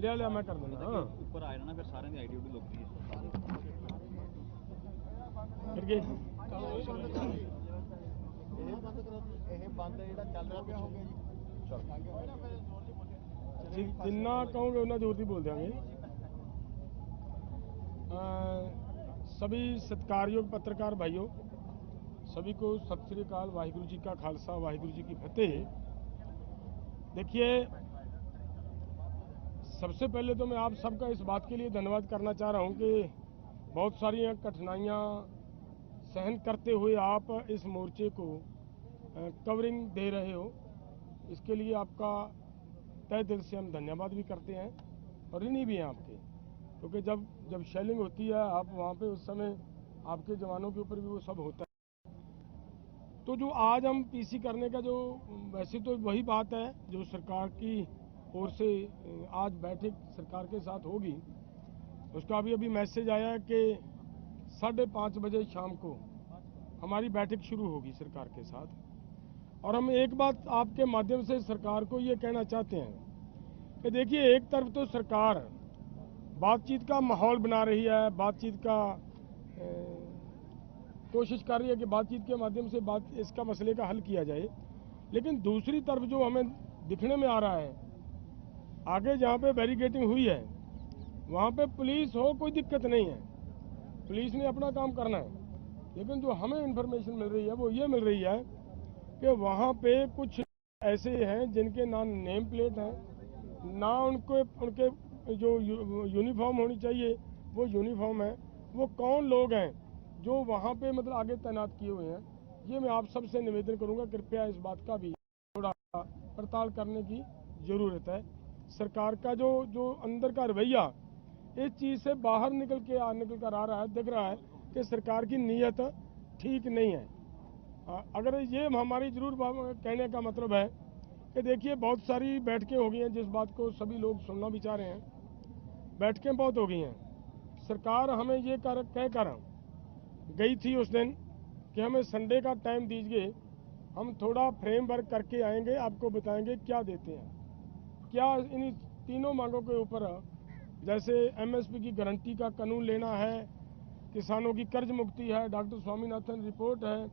ਲਿਆ ਲਿਆ ਮੈਂ ਕਰ ਦਿੰਦਾ ਹਾਂ ਉੱਪਰ ਆ ਜਾਣਾ ਨਾ ਫਿਰ ਸਾਰਿਆਂ ਦੀ ਆਈਡੀ ਉਡੀ ਲੁੱਕ ਗਈ ਫਿਰ ਗਏ ਇਹ ਬੰਦ ਜਿਹੜਾ ਚੱਲ ਰਿਹਾ ਪਿਆ ਹੋ ਗਿਆ ਜੀ ਜੀ, ਜਿੰਨਾ ਕਹੋਗੇ ਉਹਨਾਂ ਜ਼ੋਰ ਦੀ ਬੋਲ ਦਿਆਂਗੇ अ, सभी सत्कारयोग पत्रकार भाइयों सभी को सत श्री अकाल वाहिगुरु जी का खालसा वाहिगुरु जी की फतेह देखिए सबसे पहले तो मैं आप सबका इस बात के लिए धन्यवाद करना चाह रहा हूँ कि बहुत सारी कठिनाइयाँ सहन करते हुए आप इस मोर्चे को कवरिंग दे रहे हो। इसके लिए आपका तय दिल से हम धन्यवाद भी करते हैं और ऋणी भी हैं आपके। क्योंकि जब जब शेलिंग होती है, आप वहाँ पे उस समय आपके जवानों के ऊपर भी वो सब होता है। तो जो आज हम पीसी करने का जो, वैसे तो वही बात है जो सरकार की ओर से आज बैठक सरकार के साथ होगी। उसका अभी अभी मैसेज आया कि साढ़े पाँच बजे शाम को हमारी बैठक शुरू होगी सरकार के साथ। और हम एक बात आपके माध्यम से सरकार को ये कहना चाहते हैं कि देखिए, एक तरफ़ तो सरकार बातचीत का माहौल बना रही है, बातचीत का कोशिश कर रही है कि बातचीत के माध्यम से बात, इसका मसले का हल किया जाए। लेकिन दूसरी तरफ़ जो हमें दिखने में आ रहा है आगे जहाँ पे बैरिकेटिंग हुई है, वहाँ पे पुलिस हो, कोई दिक्कत नहीं है। पुलिस ने अपना काम करना है। लेकिन जो हमें इंफॉर्मेशन मिल रही है, वो ये मिल रही है कि वहाँ पे कुछ ऐसे हैं जिनके ना नेम प्लेट है, ना उनको, उनके जो यूनिफॉर्म होनी चाहिए, वो यूनिफॉर्म है। वो कौन लोग हैं जो वहाँ पे मतलब आगे तैनात किए हुए हैं? ये मैं आप सबसे निवेदन करूँगा, कृपया इस बात का भी थोड़ा पड़ताल करने की ज़रूरत है। सरकार का जो जो अंदर का रवैया इस चीज़ से बाहर निकल के, आ, निकल कर आ रहा है, दिख रहा है कि सरकार की नीयत ठीक नहीं है। अगर ये हमारी ज़रूर कहने का मतलब है कि देखिए, बहुत सारी बैठकें हो गई हैं, जिस बात को सभी लोग सुनना भी चाह रहे हैं। बैठकें बहुत हो गई हैं। सरकार हमें ये कर, कह कर गई थी उस दिन कि हमें संडे का टाइम दीजिए, हम थोड़ा फ्रेम वर्क करके आएँगे, आपको बताएँगे क्या देते हैं। क्या इन तीनों मांगों के ऊपर, जैसे एमएसपी की गारंटी का कानून लेना है, किसानों की कर्ज मुक्ति है, डॉक्टर स्वामीनाथन रिपोर्ट है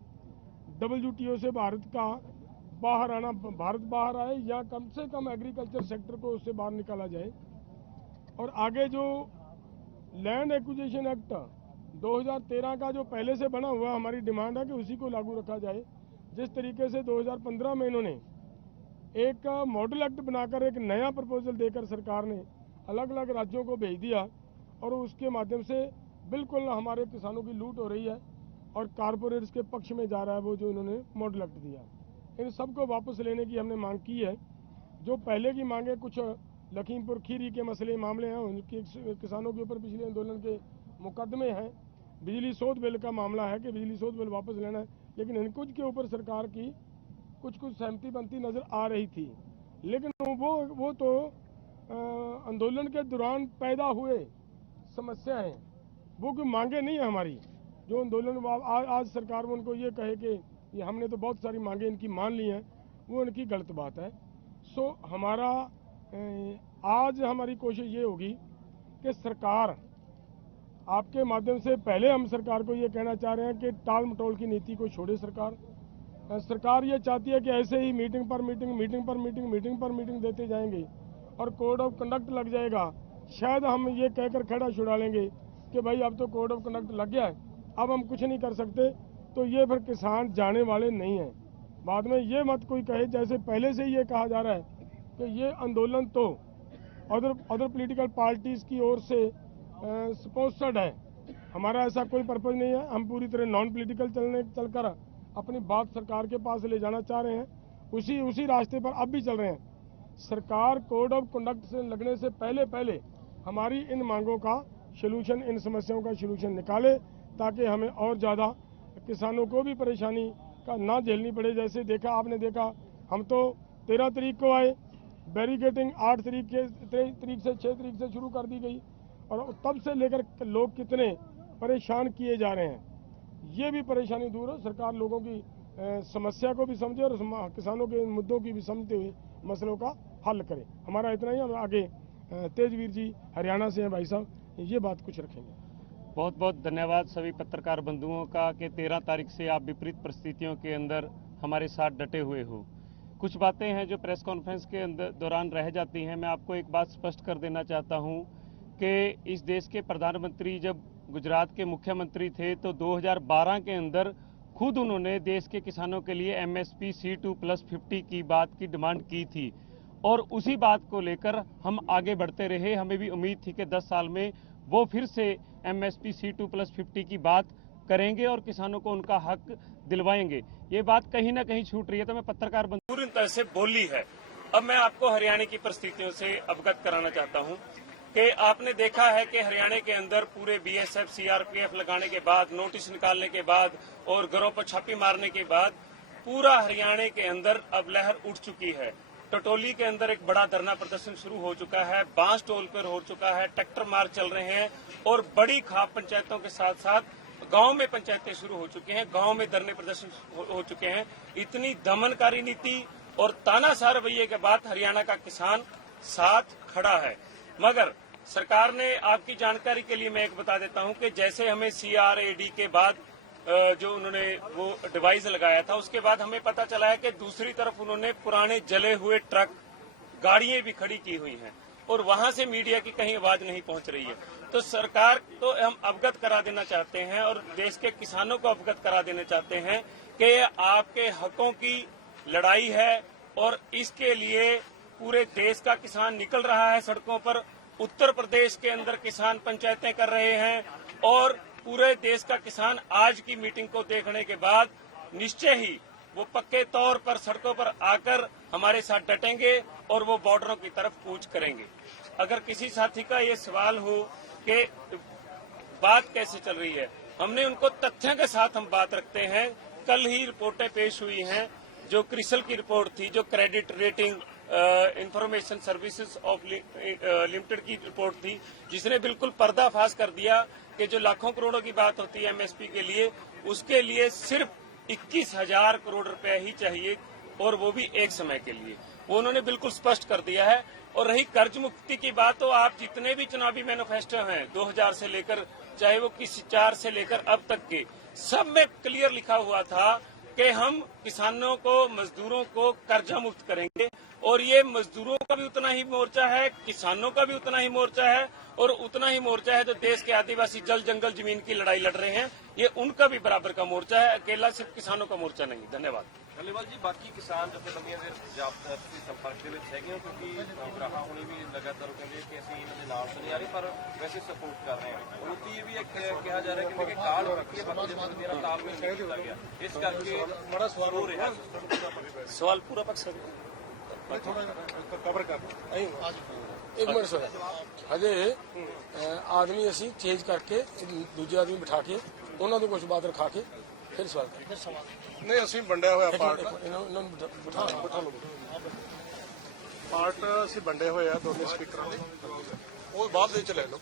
डब्ल्यूटीओ से भारत का बाहर आना, भारत बाहर आए, या कम से कम एग्रीकल्चर सेक्टर को उससे बाहर निकाला जाए। और आगे जो लैंड एक्विजिशन एक्ट 2013 का जो पहले से बना हुआ हमारी डिमांड है कि उसी को लागू रखा जाए, जिस तरीके से 2015 में इन्होंने एक मॉडल एक्ट बनाकर, एक नया प्रपोजल देकर सरकार ने अलग अलग राज्यों को भेज दिया और उसके माध्यम से बिल्कुल हमारे किसानों की लूट हो रही है और कारपोरेट्स के पक्ष में जा रहा है वो जो इन्होंने मॉडल एक्ट दिया। इन सबको वापस लेने की हमने मांग की है। जो पहले की मांगे कुछ लखीमपुर खीरी के मसले मामले हैं, उनके किसानों के ऊपर पिछले आंदोलन के मुकदमे हैं। बिजली शोध बिल का मामला है कि बिजली शोध बिल वापस लेना है, लेकिन इन कुछ के ऊपर सरकार की कुछ कुछ सहमति बनती नज़र आ रही थी। लेकिन वो वो तो आंदोलन के दौरान पैदा हुए समस्या वो कोई मांगे नहीं है हमारी। जो आंदोलन वा- आ, आज सरकार उनको ये कहे कि ये हमने तो बहुत सारी मांगे इनकी मान ली हैं वो इनकी गलत बात है। सो हमारा आज हमारी कोशिश ये होगी कि सरकार आपके माध्यम से पहले हम सरकार को ये कहना चाह रहे हैं कि टाल मटोल की नीति को छोड़े सरकार। सरकार ये चाहती है कि ऐसे ही मीटिंग पर मीटिंग मीटिंग पर मीटिंग मीटिंग पर मीटिंग देते जाएँगे और कोड ऑफ़ कंडक्ट लग जाएगा। शायद हम ये कहकर खड़ा छुड़ा लेंगे कि भाई अब तो कोड ऑफ़ कंडक्ट लग गया है, अब हम कुछ नहीं कर सकते तो ये फिर किसान जाने वाले नहीं हैं। बाद में ये मत कोई कहे, जैसे पहले से ही ये कहा जा रहा है कि ये आंदोलन तो अदर अदर पॉलिटिकल पार्टीज़ की ओर से स्पॉन्सर्ड है। हमारा ऐसा कोई पर्पज नहीं है, हम पूरी तरह नॉन पॉलिटिकल चलने, चलकर अपनी बात सरकार के पास ले जाना चाह रहे हैं। उसी उसी रास्ते पर अब भी चल रहे हैं। सरकार कोड ऑफ़ कंडक्ट से लगने से पहले पहले हमारी इन मांगों का सलूशन इन समस्याओं का सलूशन निकाले, ताकि हमें और ज़्यादा किसानों को भी परेशानी का ना झेलनी पड़े, जैसे देखा, आपने देखा, हम तो तेरह तारीख को आए बैरिकेटिंग आठ तारीख के तारीख से छः तारीख से शुरू कर दी गई, और तब से लेकर लोग कितने परेशान किए जा रहे हैं। ये भी परेशानी दूर हो। सरकार लोगों की समस्या को भी समझे और किसानों के मुद्दों की भी समझते हुए मसलों का हल करे। हमारा इतना ही हम आगे तेजवीर जी हरियाणा से हैं भाई साहब। ये बात कुछ रखेंगे। बहुत बहुत धन्यवाद सभी पत्रकार बंधुओं का कि 13 तारीख से आप विपरीत परिस्थितियों के अंदर हमारे साथ डटे हुए हो। कुछ बातें हैं जो प्रेस कॉन्फ्रेंस के दौरान रह जाती हैं। मैं आपको एक बात स्पष्ट कर देना चाहता हूँ। कि, इस देश के प्रधानमंत्री जब गुजरात के मुख्यमंत्री थे तो 2012 के अंदर खुद उन्होंने देश के किसानों के लिए M S P C two plus fifty की बात की, डिमांड की थी। और उसी बात को लेकर हम आगे बढ़ते रहे। हमें भी उम्मीद थी कि 10 साल में वो फिर से M S P C two plus fifty की बात करेंगे और किसानों को उनका हक दिलवाएँगे। ये बात कहीं ना कहीं छूट रही है तो मैं पत्रकार पूरी तरह से बोली है। अब मैं आपको हरियाणा की परिस्थितियों से अवगत कराना चाहता हूँ। कि आपने देखा है कि हरियाणा के अंदर पूरे बीएसएफ सीआरपीएफ लगाने के बाद, नोटिस निकालने के बाद और घरों पर छापी मारने के बाद पूरा हरियाणा के अंदर अब लहर उठ चुकी है। टटोली के अंदर एक बड़ा धरना प्रदर्शन शुरू हो चुका है, बाँस टोल पर हो चुका है, ट्रैक्टर मार्च चल रहे हैं और बड़ी खाप पंचायतों के साथ साथ गाँव में पंचायतें शुरू हो चुकी हैं, गाँव में धरने प्रदर्शन हो चुके हैं। इतनी दमनकारी नीति और तानाशाह रवैये के बाद हरियाणा का किसान साथ खड़ा है। मगर सरकार ने आपकी जानकारी के लिए मैं एक बता देता हूँ कि जैसे हमें सीआरएडी के बाद जो उन्होंने वो डिवाइस लगाया था, उसके बाद हमें पता चला है कि दूसरी तरफ़ उन्होंने पुराने जले हुए ट्रक, गाड़ियाँ भी खड़ी की हुई हैं और वहाँ से मीडिया की कहीं आवाज़ नहीं पहुँच रही है। तो सरकार तो हम अवगत करा देना चाहते हैं और देश के किसानों को अवगत करा देना चाहते हैं कि आपके हकों की लड़ाई है और इसके लिए पूरे देश का किसान निकल रहा है सड़कों पर उत्तर प्रदेश के अंदर किसान पंचायतें कर रहे हैं और पूरे देश का किसान आज की मीटिंग को देखने के बाद निश्चय ही वो पक्के तौर पर सड़कों पर आकर हमारे साथ डटेंगे और वो बॉर्डरों की तरफ़ कूच करेंगे। अगर किसी साथी का ये सवाल हो कि बात कैसे चल रही है, हमने उनको तथ्यों के साथ हम बात रखते हैं। कल ही रिपोर्टें पेश हुई हैं, जो क्रिसल की रिपोर्ट थी, जो credit rating information services of limited की रिपोर्ट थी, जिसने बिल्कुल पर्दाफाश कर दिया कि जो लाखों करोड़ों की बात होती है एमएसपी के लिए, उसके लिए सिर्फ़ इक्कीस हज़ार करोड़ रुपए ही चाहिए, और वो भी एक समय के लिए। वो उन्होंने बिल्कुल स्पष्ट कर दिया है। और रही कर्ज मुक्ति की बात तो आप जितने भी चुनावी मैनिफेस्टो हैं 2000 से लेकर, चाहे वो किसी चार से लेकर अब तक के, सब में क्लियर लिखा हुआ था कि हम किसानों को, मजदूरों को कर्जा मुक्त करेंगे। और ये मजदूरों का भी उतना ही मोर्चा है, किसानों का भी उतना ही मोर्चा है, और उतना ही मोर्चा है जो देश के आदिवासी जल जंगल ज़मीन की लड़ाई लड़ रहे हैं। ये उनका भी बराबर का मोर्चा है। अकेला सिर्फ़ किसानों का मोर्चा नहीं। धन्यवाद। ਬੱਲੇਵਾਲ ਜੀ। ਬਾਕੀ ਕਿਸਾਨ ਜਥੇਬੰਦੀਆਂ ਦੇ ਜਾਬਤਾ ਤੁਸੀਂ ਸੰਪਰਕ ਦੇ ਵਿੱਚ ਹੈਗੇ ਹੋ ਕਿਉਂਕਿ ਗ੍ਰਾਹਾਂ ਹੁਣੀ ਵੀ ਲਗਾਤਾਰ ਕਹਿੰਦੇ ਕਿ ਅਸੀਂ ਇਹਨਾਂ ਦੇ ਨਾਲ ਤਾਂ ਨਹੀਂ ਪਰ ਵੈਸੇ ਸਪੋਰਟ ਕਰ ਰਹੇ ਹਾਂ। ਉਹ ਕੀ ਵੀ ਇੱਕ ਕਿਹਾ ਜਾ ਰਿਹਾ ਕਿ ਕਿ ਕਾਲ ਹੋ ਰੱਖੀ ਹੈ ਬਾਕੀ ਜਥੇਬੰਦੀਆਂ ਨਾਲ ਤਾਲਮੇਲ ਨਹੀਂ ਕੀਤਾ ਗਿਆ। ਇਸ ਕਰਕੇ ਬੜਾ ਸਵਾਲ ਹੋ ਰਿਹਾ। ਸਵਾਲ ਪੂਰਾ ਪੱਕ ਸਕਦੇ। ਕਵਰ ਕਰ ਇੱਕ ਮਿੰਟ ਸਰ। ਹਜੇ ਆਦਮੀ ਅਸੀਂ ਚੇਂਜ ਕਰਕੇ ਦੂਜੇ ਆਦਮੀ ਬਿਠਾ ਕੇ ਉਹਨਾਂ ਤੋਂ ਕੁਝ ਬਾਤ ਰਖਾ ਕੇ ਫਿਰ ਸਵਾਲ ਫਿਰ ਸਵਾਲ ਨਹੀਂ ਅਸੀਂ ਵੰਡਿਆ ਹੋਇਆ ਪਾਰਟ ਇਹਨਾਂ ਨੂੰ ਬਿਠਾ ਲਓ ਪਾਰਟ ਅਸੀਂ ਵੰਡੇ ਹੋਏ ਆ ਦੋਨੇ ਸਪੀਕਰਾਂ ਦੇ। ਉਹ ਬਾਅਦ ਵਿੱਚ ਲੈ ਲਓ।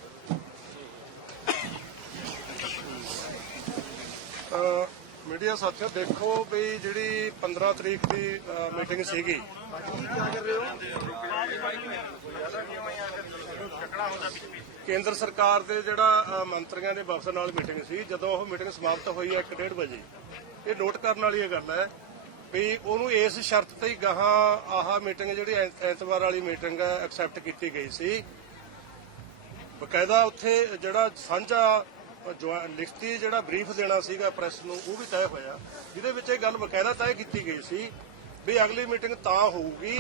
ਅ, ਮੀਡੀਆ ਸਾਥੀਓ ਦੇਖੋ ਵੀ ਜਿਹੜੀ 15 ਤਰੀਕ ਦੀ ਮੀਟਿੰਗ ਸੀਗੀ। ਕੇਂਦਰ ਸਰਕਾਰ ਦੇ ਜਿਹੜਾ ਮੰਤਰੀਆਂ ਦੇ ਵਫਦ ਨਾਲ ਮੀਟਿੰਗ ਸੀ ਜਦੋਂ ਉਹ ਮੀਟਿੰਗ ਸਮਾਪਤ ਹੋਈ ਹੈ 1:30 ਵਜੇ। ਇਹ ਨੋਟ ਕਰਨ ਵਾਲੀ ਇਹ ਗੱਲ ਹੈ ਵੀ ਉਹਨੂੰ ਇਸ ਸ਼ਰਤ ਤੇ ਹੀ ਗਾਹਾਂ ਆਹ ਮੀਟਿੰਗ ਜਿਹੜੀ ਐਤਵਾਰ ਵਾਲੀ ਮੀਟਿੰਗ ਹੈ ਐਕਸੈਪਟ ਕੀਤੀ ਗਈ ਸੀ। ਬਕਾਇਦਾ ਉੱਥੇ ਜਿਹੜਾ ਸਾਂਝਾ ਲਿਖਤੀ ਜਿਹੜਾ ਬਰੀਫ ਦੇਣਾ ਸੀਗਾ ਪ੍ਰੈਸ ਨੂੰ, ਉਹ ਵੀ ਤੈਅ ਹੋਇਆ। ਜਿਹਦੇ ਵਿੱਚ ਇਹ ਗੱਲ ਬਕਾਇਦਾ ਤੈਅ ਕੀਤੀ ਗਈ ਸੀ ਵੀ ਅਗਲੀ ਮੀਟਿੰਗ ਤਾਂ ਹੋਊਗੀ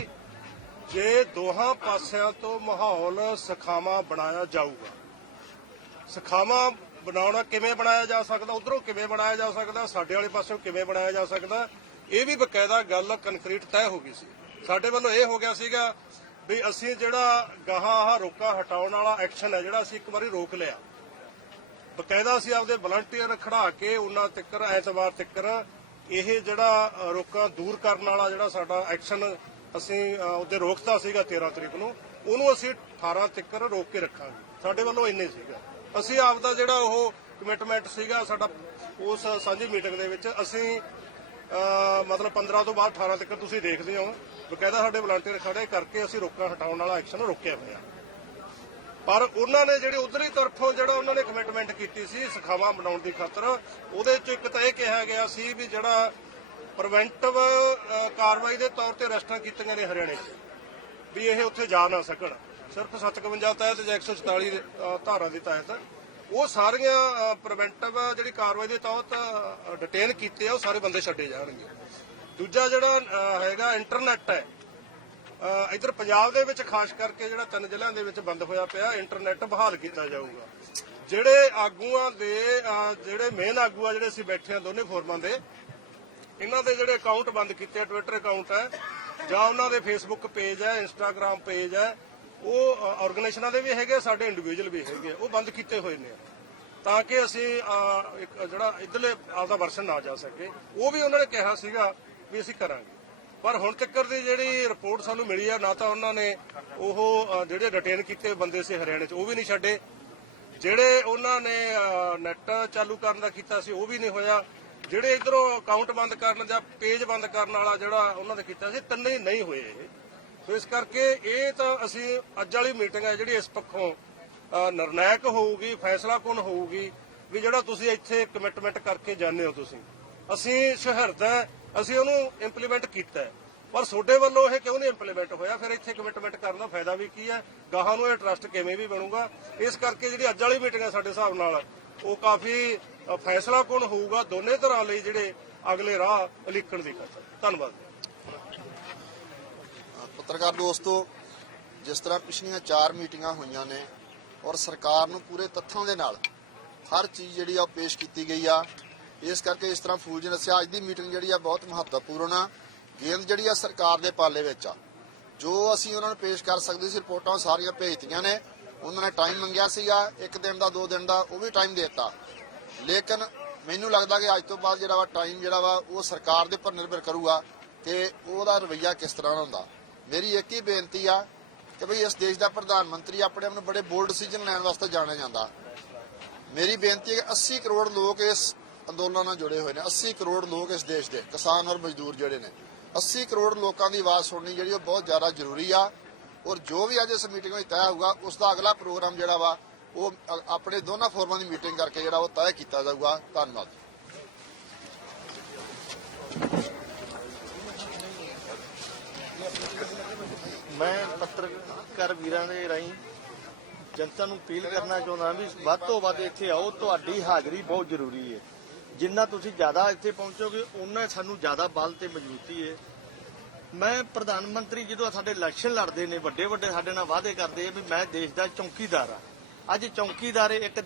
ਜੇ ਦੋਹਾਂ ਪਾਸਿਆਂ ਤੋਂ ਮਾਹੌਲ ਸਖਾਵਾ ਬਣਾਇਆ ਜਾਊਗਾ। ਸਖਾਵਾ ਬਣਾਉਣਾ ਕਿਵੇਂ ਬਣਾਇਆ ਜਾ ਸਕਦਾ ਉਧਰੋਂ ਕਿਵੇਂ ਬਣਾਇਆ ਜਾ ਸਕਦਾ ਸਾਡੇ ਵਾਲੇ ਪਾਸਿਓਂ ਕਿਵੇਂ ਬਣਾਇਆ ਜਾ ਸਕਦਾ ਇਹ ਵੀ ਬਕਾਇਦਾ ਗੱਲ ਕੰਕਰੀਟ ਤੈਅ ਹੋ ਗਈ ਸੀ। ਸਾਡੇ ਵੱਲੋਂ ਇਹ ਹੋ ਗਿਆ ਸੀਗਾ ਵੀ ਅਸੀਂ ਜਿਹੜਾ ਗਾਹਾਂ ਆਹ ਰੋਕਾ ਹਟਾਉਣ ਵਾਲਾ ਐਕਸ਼ਨ ਹੈ ਜਿਹੜਾ ਅਸੀਂ ਇੱਕ ਵਾਰੀ ਰੋਕ ਲਿਆ। ਬਕਾਇਦਾ ਅਸੀਂ ਆਪਦੇ ਵਲੰਟੀਅਰ ਖੜਾ ਕੇ ਉਹਨਾਂ ਤਿੱਕਰ ਐਤਵਾਰ ਤਿੱਕਰ ਇਹ ਜਿਹੜਾ ਰੋਕਾ ਦੂਰ ਕਰਨ ਵਾਲਾ ਜਿਹੜਾ ਸਾਡਾ ਐਕਸ਼ਨ ਅਸੀਂ ਅ, ਉਹਦੇ ਰੋਕਤਾ ਸੀਗਾ 13 ਤਰੀਕ ਨੂੰ ਉਹਨੂੰ ਅਸੀਂ 18 ਤਿੱਕਰ ਰੋਕ ਕੇ ਰੱਖਾਂਗੇ। ਸਾਡੇ ਵੱਲੋਂ ਇੰਨੇ ਸੀਗਾ। ਅਸੀਂ ਆਪਦਾ ਜਿਹੜਾ ਉਹ ਕਮਿਟਮੈਂਟ ਸੀਗਾ ਸਾਡਾ ਉਸ ਸਾਂਝੀ ਮੀਟਿੰਗ ਦੇ ਵਿੱਚ, ਅਸੀਂ ਮਤਲਬ 15 ਤੋਂ ਬਾਅਦ 18 ਤੱਕ ਤੁਸੀਂ ਦੇਖਦੇ ਹੋ, ਬਕਾਇਦਾ ਸਾਡੇ ਵਲੰਟੀਅਰ ਖੜੇ ਕਰਕੇ ਅਸੀਂ ਰੋਕਾਂ ਹਟਾਉਣ ਵਾਲਾ ਐਕਸ਼ਨ ਰੋਕਿਆ ਹੋਇਆ। ਪਰ ਉਹਨਾਂ ਨੇ ਜਿਹੜੀ ਉਧਰਲੀ ਤਰਫੋਂ ਜਿਹੜਾ ਉਹਨਾਂ ਨੇ ਕਮਿਟਮੈਂਟ ਕੀਤੀ ਸੀ ਸਖਾਵਾਂ ਬਣਾਉਣ ਦੀ ਖਾਤਰ, ਉਹਦੇ ਚ ਇੱਕ ਤਾਂ ਇਹ ਕਿਹਾ ਗਿਆ ਸੀ ਵੀ ਜਿਹੜਾ ਪ੍ਰੀਵੈਂਟਿਵ ਕਾਰਵਾਈ ਦੇ ਤੌਰ ਤੇ ਅਰੈਸਟਾਂ ਕੀਤੀਆਂ ਨੇ ਹਰਿਆਣੇ 'ਚ, ਵੀ ਇਹ ਉੱਥੇ ਜਾ ਨਾ ਸਕਣ। ਸਿਰਫ 57 ਤਹਿਤ ਜਾਂ 144 ਦੇ, ਅ, ਧਾਰਾ ਦੇ ਤਹਿਤ ਉਹ ਸਾਰੀਆਂ ਪ੍ਰੀਵੈਂਟਿਵ ਜਿਹੜੀ ਕਾਰਵਾਈ ਦੇ ਤਹਿਤ ਡਿਟੇਨ ਕੀਤੇ ਆ ਉਹ ਸਾਰੇ ਬੰਦੇ ਛੱਡੇ ਜਾਣਗੇ। ਦੂਜਾ ਜਿਹੜਾ ਹੈਗਾ ਇੰਟਰਨੈਟ ਹੈ ਅ, ਇੱਧਰ ਪੰਜਾਬ ਦੇ ਵਿੱਚ ਖਾਸ ਕਰਕੇ ਜਿਹੜਾ ਤਿੰਨ ਜ਼ਿਲ੍ਹਿਆਂ ਦੇ ਵਿੱਚ ਬੰਦ ਹੋਇਆ ਪਿਆ ਇੰਟਰਨੈਟ ਬਹਾਲ ਕੀਤਾ ਜਾਊਗਾ। ਜਿਹੜੇ ਆਗੂਆਂ ਦੇ ਜਿਹੜੇ ਮੇਨ ਆਗੂ ਆ ਜਿਹੜੇ ਅਸੀਂ ਬੈਠੇ ਆ ਦੋਨੇ ਫੋਰਮਾਂ ਦੇ ਇਹਨਾਂ ਦੇ ਜਿਹੜੇ ਅਕਾਊਂਟ ਬੰਦ ਕੀਤੇ ਟਵਿੱਟਰ ਅਕਾਊਂਟ ਹੈ ਜਾਂ ਉਹਨਾਂ ਦੇ ਫੇਸਬੁੱਕ ਪੇਜ ਹੈ ਇੰਸਟਾਗ੍ਰam ਪੇਜ ਹੈ ਉਹ ਆਰਗੇਨਾਈਜੇਸ਼ਨਾਂ ਦੇ ਵੀ ਹੈਗੇ ਸਾਡੇ ਇੰਡੀਵਿਜੂਅਲ ਵੀ ਹੈਗੇ ਉਹ ਬੰਦ ਕੀਤੇ ਹੋਏ ਨੇ। ਤਾਂ ਕਿ ਅਸੀਂ ਇੱਕ, ਜਿਹੜਾ ਇਧਰਲੇ ਆਪਦਾ ਵਰਸ਼ਨ ਨਾ ਜਾ ਸਕੇ। ਉਹ ਵੀ ਉਹਨਾਂ ਨੇ ਕਿਹਾ ਸੀਗਾ ਵੀ ਅਸੀਂ ਕਰਾਂਗੇ। ਪਰ ਹੁਣ ਤੱਕ ਦੀ ਜਿਹੜੀ ਰਿਪੋਰਟ ਸਾਨੂੰ ਮਿਲੀ ਆ, ਨਾ ਤਾਂ ਉਹਨਾਂ ਨੇ ਉਹ ਜਿਹੜੇ ਡਿਟੇਨ ਕੀਤੇ ਬੰਦੇ ਸੀ ਹਰਿਆਣੇ 'ਚ, ਉਹ ਵੀ ਨਹੀਂ ਛੱਡੇ। ਜਿਹੜੇ ਉਹਨਾਂ ਨੇ ਨੈਟ ਚਾਲੂ ਕਰਨ ਦਾ ਕੀਤਾ ਸੀ, ਉਹ ਵੀ ਨਹੀਂ ਹੋਇਆ। ਜਿਹੜੇ ਇਧਰੋਂ ਅਕਾਊਂਟ ਬੰਦ ਕਰਨ ਜਾਂ ਪੇਜ ਬੰਦ ਕਰਨ ਵਾਲਾ ਜਿਹੜਾ ਉਹਨਾਂ ਦਾ ਕੀਤਾ ਸੀ, ਤਿੰਨੇ ਨਹੀਂ ਹੋਏ ਇਹ। ਸੋ ਇਸ ਕਰਕੇ ਇਹ ਤਾਂ ਅਸੀਂ ਅੱਜ ਵਾਲੀ ਮੀਟਿੰਗ ਹੈ ਜਿਹੜੀ ਇਸ ਪੱਖੋਂ ਨਿਰਣਾਇਕ ਹੋਊਗੀ ਫੈਸਲਾ ਕੌਣ ਹੋਊਗੀ ਵੀ ਜਿਹੜਾ ਤੁਸੀਂ ਇੱਥੇ ਕਮਿਟਮੈਂਟ ਕਰਕੇ ਜਾਂਦੇ ਹੋ ਤੁਸੀਂ। ਅਸੀਂ ਸ਼ਹਿਰਦ ਅਸੀਂ ਉਹਨੂੰ ਇੰਪਲੀਮੈਂਟ ਕੀਤਾ ਪਰ ਤੁਹਾਡੇ ਵੱਲੋਂ ਇਹ ਕਿਉਂ ਨਹੀਂ ਇੰਪਲੀਮੈਂਟ ਹੋਇਆ? ਫਿਰ ਇੱਥੇ ਕਮਿਟਮੈਂਟ ਕਰਨ ਦਾ ਫਾਇਦਾ ਵੀ ਕੀ ਹੈ? ਗਾਹਾਂ ਨੂੰ ਇਹ ਟਰਸਟ ਕਿਵੇਂ ਵੀ ਬਣੂਗਾ? ਇਸ ਕਰਕੇ ਜਿਹੜੀ ਅੱਜ ਵਾਲੀ ਮੀਟਿੰਗ ਹੈ ਸਾਡੇ ਹਿਸਾਬ ਨਾਲ, ਉਹ ਕਾਫੀ ਫੈਸਲਾ ਕੌਣ ਹੋਊਗਾ ਦੋਨੇ ਤਰ੍ਹਾਂ ਲਈ ਜਿਹੜੇ ਅਗਲੇ ਰਾਹ ਉਲੀਕਣ ਦੀ ਖਾਤਰ ਧੰਨਵਾਦ। ਪੱਤਰਕਾਰ ਦੋਸਤੋ, ਜਿਸ ਤਰ੍ਹਾਂ ਪਿਛਲੀਆਂ ਚਾਰ ਮੀਟਿੰਗਾਂ ਹੋਈਆਂ ਨੇ ਔਰ ਸਰਕਾਰ ਨੂੰ ਪੂਰੇ ਤੱਥਾਂ ਦੇ ਨਾਲ ਹਰ ਚੀਜ਼ ਜਿਹੜੀ ਆ ਉਹ ਪੇਸ਼ ਕੀਤੀ ਗਈ ਆ, ਇਸ ਕਰਕੇ ਇਸ ਤਰ੍ਹਾਂ ਫੂਲ ਜੀ ਨੇ ਦੱਸਿਆ, ਅੱਜ ਦੀ ਮੀਟਿੰਗ ਜਿਹੜੀ ਆ ਬਹੁਤ ਮਹੱਤਵਪੂਰਨ ਆ। ਗੇਂਦ ਜਿਹੜੀ ਆ ਸਰਕਾਰ ਦੇ ਪਾਲੇ ਵਿੱਚ ਆ। ਜੋ ਅਸੀਂ ਉਹਨਾਂ ਨੂੰ ਪੇਸ਼ ਕਰ ਸਕਦੇ ਸੀ, ਰਿਪੋਰਟਾਂ ਸਾਰੀਆਂ ਭੇਜਤੀਆਂ ਨੇ। ਉਹਨਾਂ ਨੇ ਟਾਈਮ ਮੰਗਿਆ ਸੀਗਾ, ਇੱਕ ਦਿਨ ਦਾ, ਦੋ ਦਿਨ ਦਾ, ਉਹ ਵੀ ਟਾਈਮ ਦਿੱਤਾ। ਲੇਕਿਨ ਮੈਨੂੰ ਲੱਗਦਾ ਕਿ ਅੱਜ ਤੋਂ ਬਾਅਦ ਜਿਹੜਾ ਵਾ ਟਾਈਮ ਜਿਹੜਾ ਵਾ, ਉਹ ਸਰਕਾਰ ਦੇ ਉੱਪਰ ਨਿਰਭਰ ਕਰੂਗਾ ਕਿ ਉਹਦਾ ਰਵੱਈਆ ਕਿਸ ਤਰ੍ਹਾਂ ਦਾ ਹੁੰਦਾ। ਮੇਰੀ ਇੱਕ ਹੀ ਬੇਨਤੀ ਆ ਕਿ ਭਈ ਇਸ ਦੇਸ਼ ਦਾ ਪ੍ਰਧਾਨ ਮੰਤਰੀ ਆਪਣੇ ਆਪ ਨੂੰ ਬੜੇ ਬੋਲਡ ਡਿਸੀਜਨ ਲੈਣ ਵਾਸਤੇ ਜਾਣਿਆ ਜਾਂਦਾ। ਮੇਰੀ ਬੇਨਤੀ ਹੈ ਕਿ 80 ਕਰੋੜ ਲੋਕ ਇਸ ਅੰਦੋਲਨ ਨਾਲ ਜੁੜੇ ਹੋਏ ਨੇ। 80 ਕਰੋੜ ਲੋਕ ਇਸ ਦੇਸ਼ ਦੇ ਕਿਸਾਨ ਔਰ ਮਜ਼ਦੂਰ ਜਿਹੜੇ ਨੇ। 80 ਕਰੋੜ ਲੋਕਾਂ ਦੀ ਆਵਾਜ਼ ਸੁਣਨੀ ਜਿਹੜੀ ਉਹ ਬਹੁਤ ਜ਼ਿਆਦਾ ਜ਼ਰੂਰੀ ਆ ਔਰ ਜੋ ਵੀ ਅੱਜ ਇਸ ਮੀਟਿੰਗ ਵਿੱਚ ਤੈਅ ਹੋਊਗਾ, ਉਸ ਦਾ ਅਗਲਾ ਪ੍ਰੋਗਰਾਮ ਜਿਹੜਾ ਵਾ, ਉਹ ਆਪਣੇ ਦੋਨਾਂ ਫੋਰਮਾਂ ਦੀ ਮੀਟਿੰਗ ਕਰਕੇ ਜਿਹੜਾ ਉਹ ਤੈਅ ਕੀਤਾ ਜਾਊਗਾ। ਧੰਨਵਾਦ ਮੈਂ ਪੱਤਰਕਾਰ ਵੀਰਾਂ ਦੇ ਰਾਹੀਂ ਜਨਤਾ ਨੂੰ ਅਪੀਲ ਕਰਨਾ ਚਾਹੁੰਦਾ ਵੀ ਵੱਧ ਤੋਂ ਵੱਧ ਇੱਥੇ ਆਓ, ਤੁਹਾਡੀ ਹਾਜ਼ਰੀ ਬਹੁਤ ਜ਼ਰੂਰੀ ਹੈ। ਜਿੰਨਾ ਤੁਸੀਂ ਜ਼ਿਆਦਾ ਇੱਥੇ ਪਹੁੰਚੋਗੇ ਉਹਨਾਂ ਸਾਨੂੰ ਜ਼ਿਆਦਾ ਬਲ ਤੇ ਮਜ਼ਬੂਤੀ ਹੈ। ਮੈਂ ਪ੍ਰਧਾਨ ਮੰਤਰੀ ਜਦੋਂ ਸਾਡੇ ਇਲੈਕਸ਼ਨ ਲੜਦੇ ਨੇ ਵੱਡੇ ਵੱਡੇ ਸਾਡੇ ਨਾਲ ਵਾਅਦੇ ਕਰਦੇ ਆ ਵੀ ਮੈਂ ਦੇਸ਼ ਦਾ ਚੌਕੀਦਾਰ ਆ ਅੱਜ ਚੌਕੀਦਾਰ ਇੱਕ